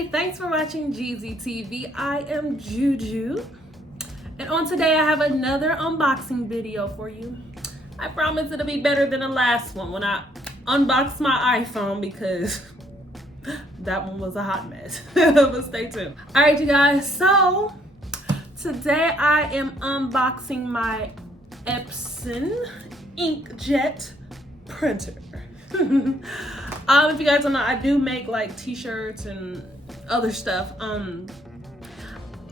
Hey, thanks for watching Jeazie TV. I am JuJu, and on today I have another unboxing video for you. I promise it'll be better than the last one when I unboxed my iPhone, because that one was a hot mess. But stay tuned. All right, you guys, so today I am unboxing my Epson inkjet printer. If you guys don't know, I do make like t-shirts and other stuff. I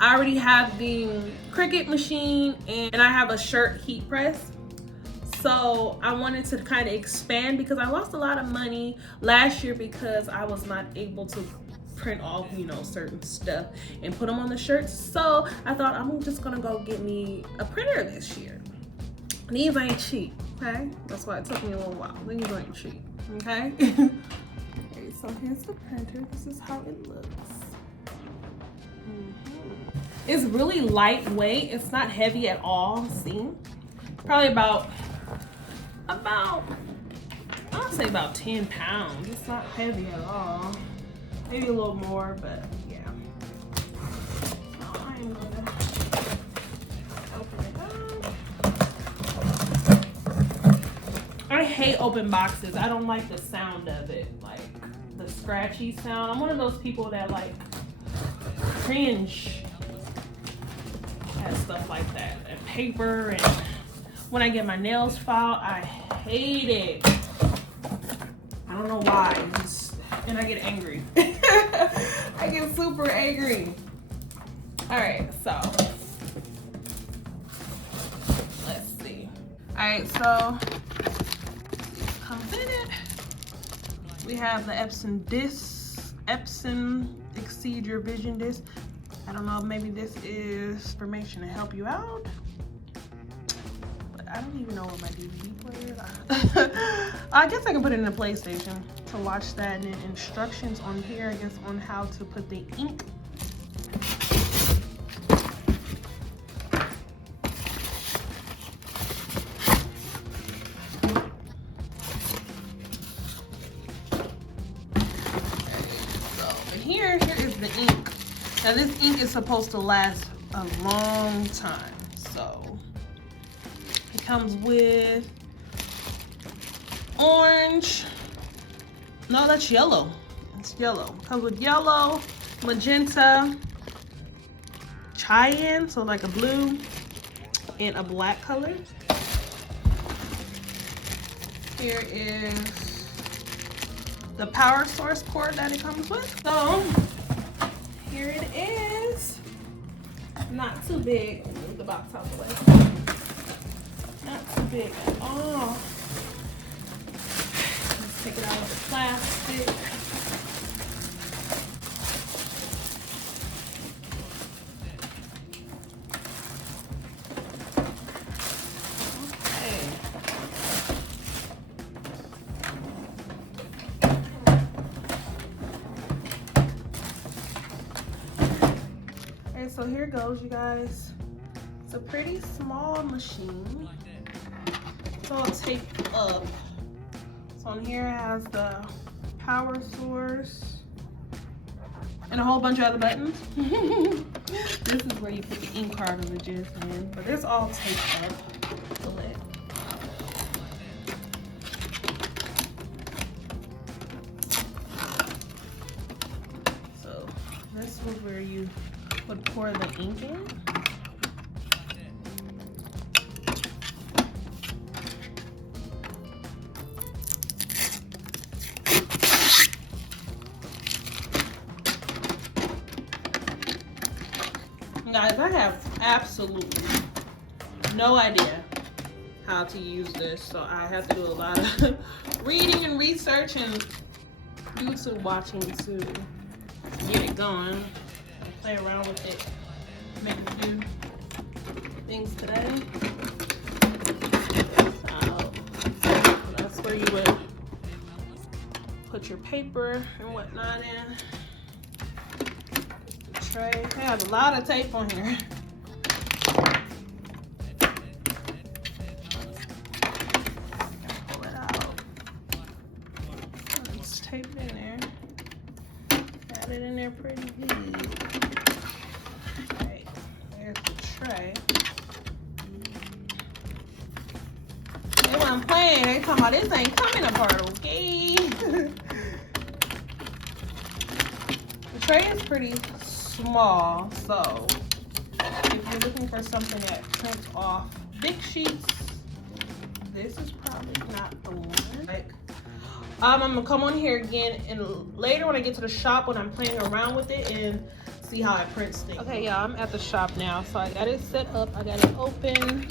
already have the Cricut machine and I have a shirt heat press. So I wanted to kind of expand because I lost a lot of money last year because I was not able to print off, you know, certain stuff and put them on the shirts. So I thought I'm just gonna go get me a printer this year. These ain't cheap, okay? That's why it took me a little while. These ain't cheap, okay? Okay, so here's the printer. This is how it looks. It's really lightweight. It's not heavy at all. See? Probably about I'll say about 10 pounds. It's not heavy at all. Maybe a little more, but yeah. So I'm gonna open it up. I hate open boxes. I don't like the sound of it, like the scratchy sound. I'm one of those people that like cringe at stuff like that, and paper, and when I get my nails filed, I hate it. I don't know why, and I get angry. I get super angry. All right, so let's see. All right, so comes in it. We have the Epson disc, Epson Exceed Your Vision disc. I don't know, maybe this is information to help you out. I don't even know what my DVD player is. I guess I can put it in the PlayStation to watch that, and then instructions on here, I guess, on how to put the ink. So, and here is the ink. Now this ink is supposed to last a long time, so it comes with orange. No, that's yellow. It's yellow. It comes with yellow, magenta, cyan, so like a blue, and a black color. Here is the power source cord that it comes with. So here it is. Not too big. Move the box out the way. Not too big at all. Let's take it out of the plastic. Okay. So here goes, you guys. It's a pretty small machine. It's all taped up. So on here it has the power source and a whole bunch of other buttons. This is where you put the ink cartridges in, but it's all taped up. The lid. So this was where you would pour the ink in. Guys, I have absolutely no idea how to use this, so I have to do a lot of reading and research and YouTube watching to get it going. Play around with it, make a few things today. So that's where you would put your paper and whatnot in. Tray. They have a lot of tape on here. Pull it out. It's taped in there. Got it in there pretty good. Alright, there's the tray. They wasn't playing. They talking about this ain't coming apart, okay? The tray is pretty small, so if you're looking for something that prints off big sheets, this is probably not the one. Like, I'm gonna come on here again and later when I get to the shop when I'm playing around with it and see how it prints things. Okay, y'all, I'm at the shop now, so I got it set up. I got it open.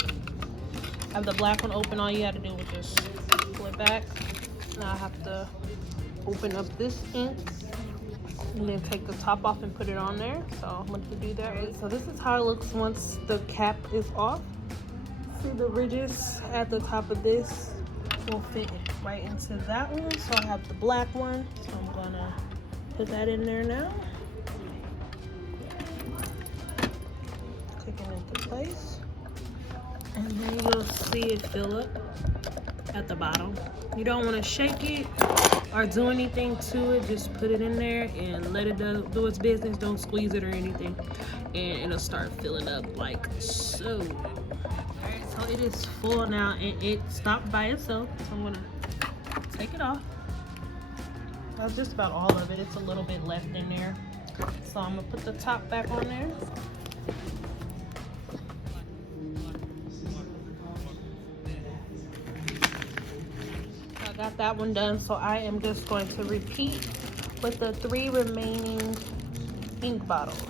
I have the black one open. All you had to do was just pull it back. Now I have to open up this ink and then take the top off and put it on there. So I'm going to do that. Right. So this is how it looks once the cap is off. See the ridges at the top of this will fit right into that one. So I have the black one. So I'm going to put that in there now. Click it into place. And then you'll see it fill up at the bottom. You don't want to shake it or do anything to it. Just put it in there and let it do its business. Don't squeeze it or anything. And it'll start filling up like so. Alright, so it is full now and it stopped by itself. So I'm gonna take it off. That's just about all of it. It's a little bit left in there. So I'm gonna put the top back on there. Got that one done, so I am just going to repeat with the 3 remaining ink bottles.